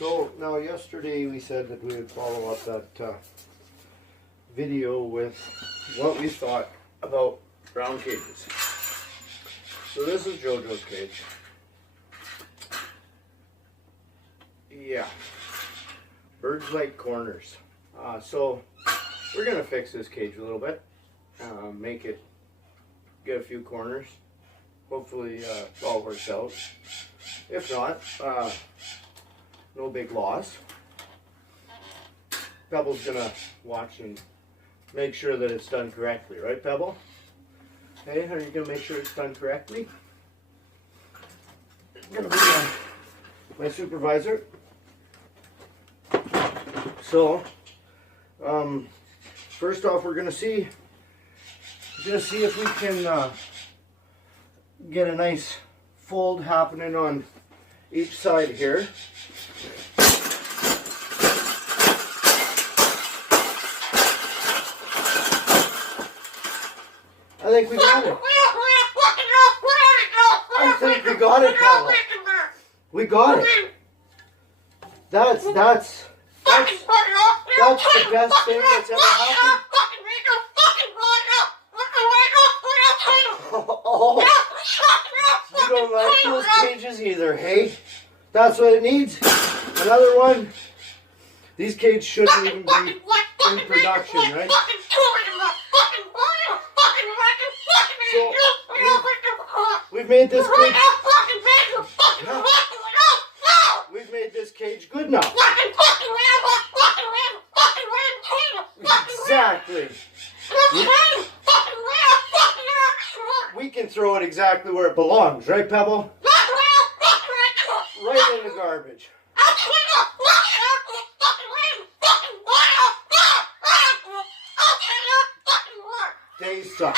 So now yesterday we said that we would follow up that video with what we thought about brown cages. So this is JoJo's cage. Yeah, birds like corners. So we're gonna fix this cage a little bit, make it get a few corners. Hopefully it all works out. If not, no big loss. Pebble's gonna watch and make sure that it's done correctly, right, Pebble? Hey, are you gonna make sure it's done correctly? You're gonna be my supervisor. So, first off, we're gonna see if we can get a nice fold happening on each side here. I think we got it. I think we got it, Paula. We got it. That's the best thing that's ever happened. Oh, you don't like those cages either, hey? That's what it needs. Another one. These cages shouldn't even be in production, right? So, we've made this cage. We've made this cage good now. Exactly. We can throw it exactly where it belongs, right, Pebble? Right in the garbage. They suck.